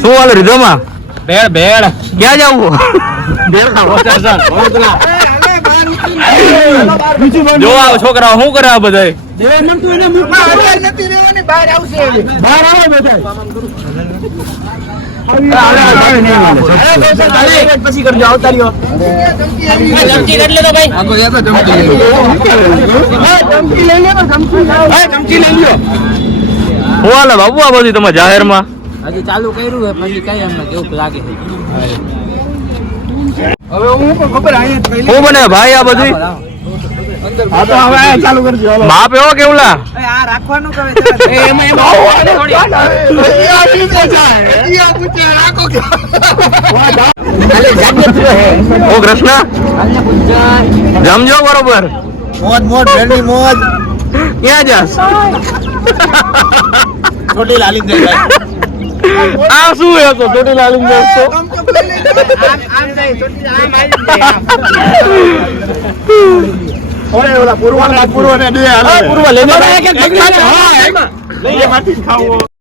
શું હાલ રીધોમાં ભેળ ભેળ ક્યાં જવું જો આવો છોકરાઓ શું કરે બધા પછી કરજો આવતા રહ્યો બાબુ આ બધું તમે જાહેર માં હજી ચાલુ કર્યું હે પછી કઈ અમને કેવું લાગે હું બને ભાઈ આ બધું બાપ એવો કેવલા ઓ કૃષ્ણ જમજો બરોબર મોજ મોજ ભેળની મોજ ક્યાં જાસ છોટી લાલી દે આ શું હે તો છોટી લાલી દે તો ઓલા પૂર્વ ને દે પૂર્વ લઈને લઈ લે માટી ખાવો